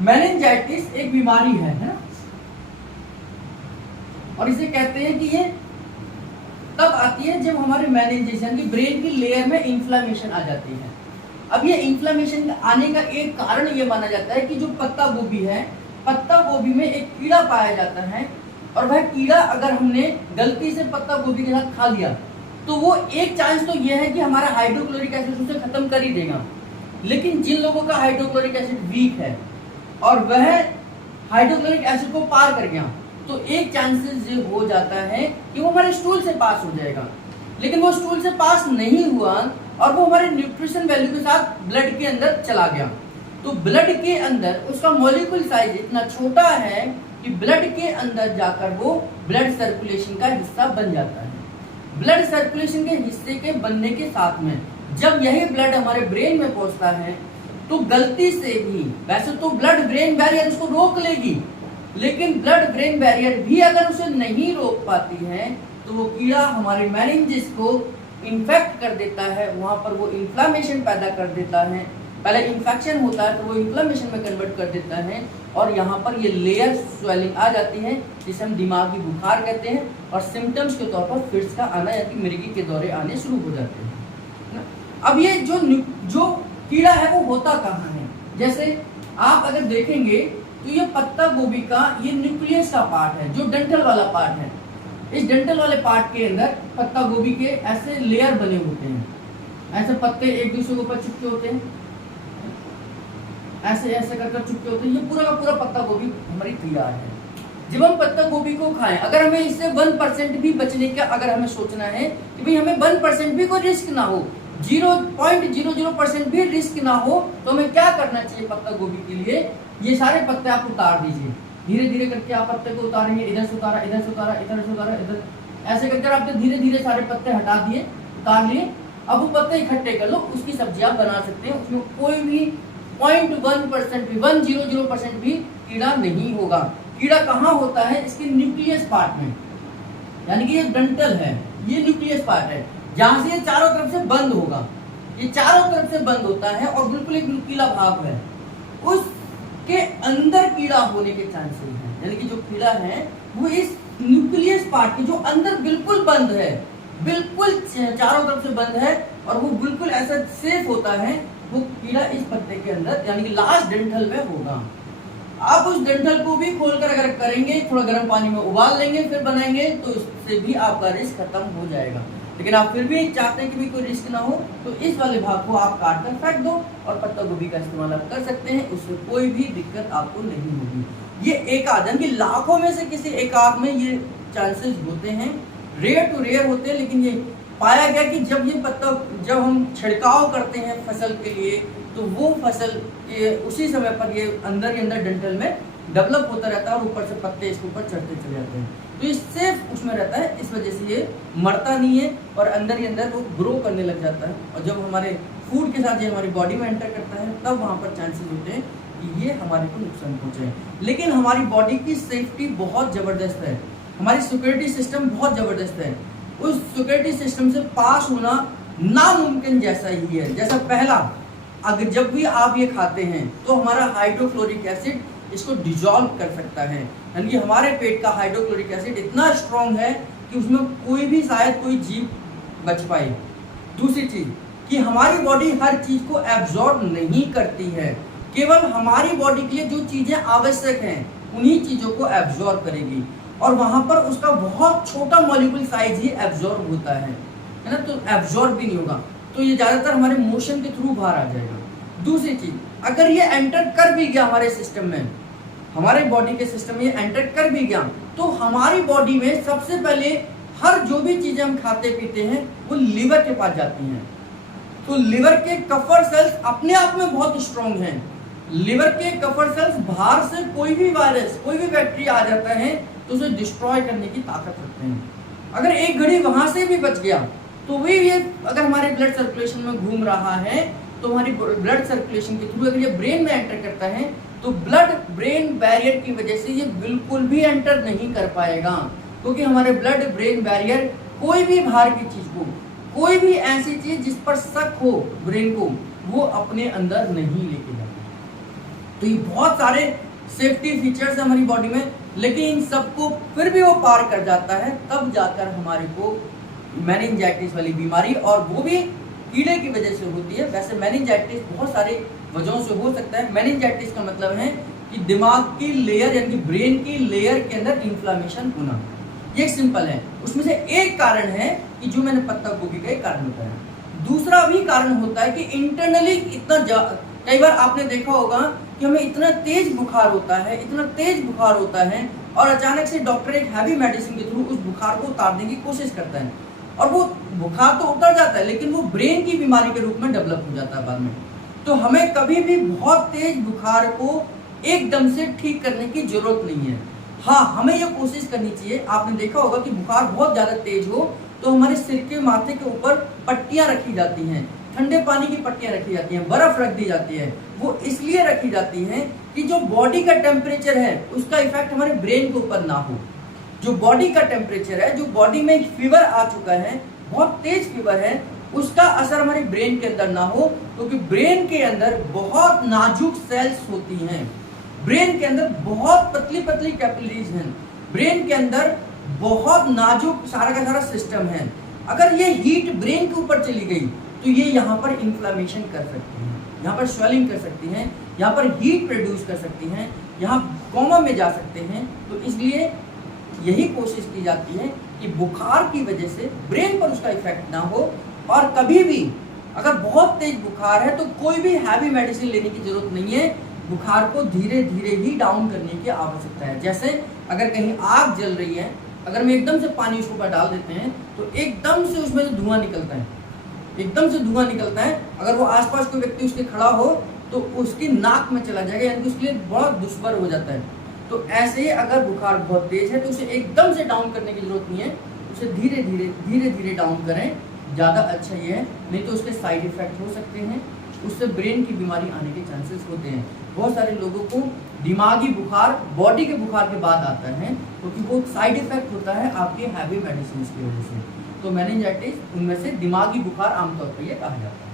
Meningitis एक बीमारी है ना, और इसे कहते हैं कि ये तब आती है जब हमारे मेनिंजेस यानी ब्रेन की लेयर में इंफ्लेमेशन आ जाती है। अब ये इंफ्लेमेशन आने का एक कारण ये माना जाता है कि जो पत्ता गोभी है, पत्ता गोभी में एक कीड़ा पाया जाता है, और वह कीड़ा अगर हमने गलती से पत्ता गोभी के साथ खा लिया तो वो एक चांस तो ये है कि हमारा हाइड्रोक्लोरिक एसिड उसे खत्म कर ही देगा। लेकिन जिन लोगों का हाइड्रोक्लोरिक एसिड वीक है और वह हाइड्रोक्लोरिक एसिड को पार कर गया, तो एक चांसेस ये हो जाता है कि वो हमारे स्टूल से पास हो जाएगा। लेकिन वो स्टूल से पास नहीं हुआ और वो हमारे न्यूट्रिशन वैल्यू के साथ ब्लड के अंदर चला गया, तो ब्लड के अंदर उसका मॉलिक्यूल साइज इतना छोटा है कि ब्लड के अंदर जाकर वो ब्लड सर्कुलेशन का हिस्सा बन जाता है। ब्लड सर्कुलेशन के हिस्से के बनने के साथ में जब यही ब्लड हमारे ब्रेन में पहुंचता है तो गलती से भी, वैसे तो ब्लड ब्रेन बैरियर उसको रोक लेगी, लेकिन ब्लड ब्रेन बैरियर भी अगर उसे नहीं रोक पाती है तो वो कीड़ा हमारे मेनिंजेस को इन्फेक्ट कर देता है, वहां पर वो इन्फ्लामेशन पैदा कर देता है। पहले इन्फेक्शन होता है तो वो इन्फ्लामेशन में कन्वर्ट कर देता है और यहाँ पर ये लेयर स्वेलिंग आ जाती है जिसे हम दिमागी बुखार कहते हैं, और सिम्टम्स के तौर पर फिट्स का आना या कि मिर्गी के दौरे आने शुरू हो जाते हैं। अब ये जो कीड़ा है वो होता कहाँ है, जैसे आप अगर देखेंगे तो ये पत्ता गोभी का ये न्यूक्लियस का पार्ट है, जो डंठल वाला पार्ट है। इस डंठल वाले पार्ट के अंदर पत्ता गोभी के ऐसे लेयर बने होते हैं, ऐसे पत्ते एक दूसरे के ऊपर चिपके होते हैं, ऐसे ऐसे कर चुपके होते हैं। ये पूरा का पूरा पत्ता गोभी हमारी तैयार है। जब हम पत्ता गोभी को खाएं, अगर हमें इससे 1% भी बचने का अगर हमें सोचना है कि भाई हमें 1% भी कोई रिस्क ना हो, 0.00% भी रिस्क ना हो, तो हमें क्या करना चाहिए पत्ता गोभी के लिए? ये सारे पत्ते आप उतार दीजिए, धीरे धीरे करके आप पत्ते को उतारेंगे, इधर से उतारा, इधर से उतारा, इधर से उतारा, इधर, ऐसे करके आपने धीरे धीरे सारे पत्ते हटा दिए, उतार लिए। अब वो पत्ते इकट्ठे कर लो, उसकी सब्जी आप बना सकते हैं। उसमें कोई भी 0.1% भी 100% भी कीड़ा नहीं होगा। कीड़ा कहाँ होता है? इसके न्यूक्लियस पार्ट में, यानी कि ये डंठल है, ये न्यूक्लियस पार्ट है, जहां से ये चारों तरफ से बंद होगा। ये चारों तरफ से बंद होता है और बिल्कुल एक नुकीला भाग है, उसके अंदर कीड़ा होने के चांसेस हैं। यानी कि जो कीड़ा है वो इस न्यूक्लियस पार्ट के जो अंदर बिल्कुल बंद है, बिल्कुल चारों तरफ से बंद है, और वो बिल्कुल ऐसा सेफ होता है, वो कीड़ा इस पत्ते के अंदर यानी कि लास्ट डंठल में होगा। आप उस डंठल को भी खोलकर अगर करेंगे, थोड़ा गर्म पानी में उबाल लेंगे फिर बनाएंगे, तो इससे भी आपका रिस्क खत्म हो जाएगा। लेकिन आप फिर भी चाहते हैं कि भी कोई रिस्क ना हो, तो इस वाले भाग को आप काट कर फेंक दो और पत्ता गोभी का इस्तेमाल आप कर सकते हैं, उससे कोई भी दिक्कत आपको नहीं होगी। ये एक आध, यानी कि लाखों में से किसी एक आध में ये चांसेस होते हैं, रेयर टू रेयर होते हैं, लेकिन ये पाया गया कि जब ये पत्ता, जब हम छिड़काव करते हैं फसल के लिए, तो वो फसल के उसी समय पर ये अंदर ही अंदर डंठल में डेवलप होता रहता है और ऊपर से पत्ते इसके ऊपर चढ़ते चले जाते हैं, तो ये सेफ उसमें रहता है। इस वजह से ये मरता नहीं है और अंदर ही अंदर वो ग्रो करने लग जाता है, और जब हमारे फूड के साथ ये हमारी बॉडी में एंटर करता है तब वहाँ पर चांसेस होते हैं कि ये हमारे को नुकसान पहुँचाए। लेकिन हमारी बॉडी की सेफ्टी बहुत ज़बरदस्त है, हमारी सिक्योरिटी सिस्टम बहुत ज़बरदस्त है। उस सिक्योरिटी सिस्टम से पास होना नामुमकिन जैसा ही है। जैसा पहला, अगर जब भी आप ये खाते हैं तो हमारा हाइड्रोक्लोरिक एसिड इसको डिजॉल्व कर सकता है, यानी कि हमारे पेट का हाइड्रोक्लोरिक एसिड इतना स्ट्रॉन्ग है कि उसमें कोई भी शायद कोई जीव बच पाए। दूसरी चीज़ कि हमारी बॉडी हर चीज़ को एब्जॉर्ब नहीं करती है, केवल हमारी बॉडी के लिए जो चीज़ें आवश्यक हैं उन्हीं चीज़ों को एब्जॉर्ब करेगी, और वहाँ पर उसका बहुत छोटा मॉलिक्यूल साइज ही एब्जॉर्ब होता है ना, तो एब्जॉर्ब भी नहीं होगा, तो ये ज़्यादातर हमारे मोशन के थ्रू बाहर आ जाएगा। दूसरी चीज़, अगर ये एंटर कर भी गया हमारे सिस्टम में, हमारे बॉडी के सिस्टम में ये एंटर कर भी गया, तो हमारी बॉडी में सबसे पहले हर जो भी चीज़ें हम खाते पीते हैं वो लीवर के पास जाती हैं। तो लीवर के कफर सेल्स अपने आप में बहुत स्ट्रॉन्ग हैं। लीवर के कफर सेल्स बाहर से कोई भी वायरस, कोई भी बैक्टीरिया आ जाता है तो उसे डिस्ट्रॉय करने की ताकत रखते हैं। अगर एक घड़ी वहां से भी बच गया तो भी ये अगर हमारे ब्लड सर्कुलेशन में घूम रहा है, तो हमारी ब्लड सर्कुलेशन के थ्रू अगर ये ब्रेन में एंटर करता है तो ब्लड ब्रेन बैरियर की वजह से ये बिल्कुल भी एंटर नहीं कर पाएगा, क्योंकि हमारे ब्लड ब्रेन बैरियर कोई भी बाहर की चीज को, कोई भी ऐसी चीज जिस पर शक हो ब्रेन को, वो अपने अंदर नहीं लेके जाता। तो ये बहुत सारे सेफ्टी फीचर्स है हमारी बॉडी में, लेकिन इन सबको फिर भी वो पार कर जाता है, तब जाकर हमारे को मेनिंजाइटिस वाली बीमारी, और वो भी कीड़े की वजह से होती है। वैसे मेनिंजाइटिस बहुत सारे वजहों से हो सकता है। मेनिंजाइटिस का मतलब है कि दिमाग की लेयर यानी ब्रेन की लेयर के अंदर इन्फ्लामेशन होना, ये सिंपल है। उसमें से एक कारण है कि जो मैंने पत्ता गोभी का एक कारण होता है। दूसरा भी कारण होता है कि इंटरनली कई बार आपने देखा होगा कि हमें इतना तेज बुखार होता है, इतना तेज बुखार होता है, और अचानक से डॉक्टर एक हैवी मेडिसिन के थ्रू उस बुखार को उतारने की कोशिश करता है, और वो बुखार तो उतर जाता है लेकिन वो ब्रेन की बीमारी के रूप में डेवलप हो जाता है बाद में। तो हमें कभी भी बहुत तेज बुखार को एकदम से ठीक करने की जरूरत नहीं है। हाँ, हमें ये कोशिश करनी चाहिए। आपने देखा होगा कि बुखार बहुत ज्यादा तेज हो तो हमारे सिर के माथे के ऊपर पट्टियां रखी जाती हैं, ठंडे पानी की पट्टियां रखी जाती हैं, बर्फ रख दी जाती है। वो इसलिए रखी जाती है कि जो बॉडी का टेम्परेचर है उसका इफेक्ट हमारे ब्रेन के ऊपर ना हो। जो बॉडी का टेम्परेचर है, जो बॉडी में फीवर आ चुका है, बहुत तेज फीवर है, उसका असर हमारे ब्रेन के अंदर ना हो, क्योंकि ब्रेन के अंदर बहुत नाजुक सेल्स होती हैं, ब्रेन के अंदर बहुत पतली पतली कैपिलरीज हैं, ब्रेन के अंदर बहुत नाजुक सारा का सारा सिस्टम है। अगर ये हीट ब्रेन के ऊपर चली गई तो ये यहाँ पर इन्फ्लामेशन कर सकती है, यहाँ पर स्वेलिंग कर सकती हैं, यहाँ पर हीट प्रोड्यूस कर सकती हैं, यहाँ कोमा में जा सकते हैं। तो इसलिए यही कोशिश की जाती है कि बुखार की वजह से ब्रेन पर उसका इफेक्ट ना हो, और कभी भी अगर बहुत तेज बुखार है तो कोई भी हैवी मेडिसिन लेने की जरूरत नहीं है। बुखार को धीरे धीरे ही डाउन करने की आवश्यकता है। जैसे अगर कहीं आग जल रही है, अगर मैं एकदम से पानी उसके ऊपर डाल देते हैं तो एकदम से उसमें से धुआं निकलता है, एकदम से धुआं निकलता है। अगर वो आसपास कोई व्यक्ति उसके खड़ा हो तो उसकी नाक में चला जाएगा, यानी कि उसके लिए बहुत दुश्वार हो जाता है। तो ऐसे ही अगर बुखार बहुत तेज है तो उसे एकदम से डाउन करने की जरूरत नहीं है, उसे धीरे धीरे डाउन करें, ज़्यादा अच्छा ये है। नहीं तो उसके साइड इफेक्ट हो सकते हैं, उससे ब्रेन की बीमारी आने के चांसेस होते हैं। बहुत सारे लोगों को दिमागी बुखार बॉडी के बुखार के बाद आता है, क्योंकि वो साइड इफेक्ट होता है आपके हैवी मेडिसिन की वजह से। तो मेनिंजाइटिस उनमें से दिमागी बुखार आमतौर पर ये कहा जाता है।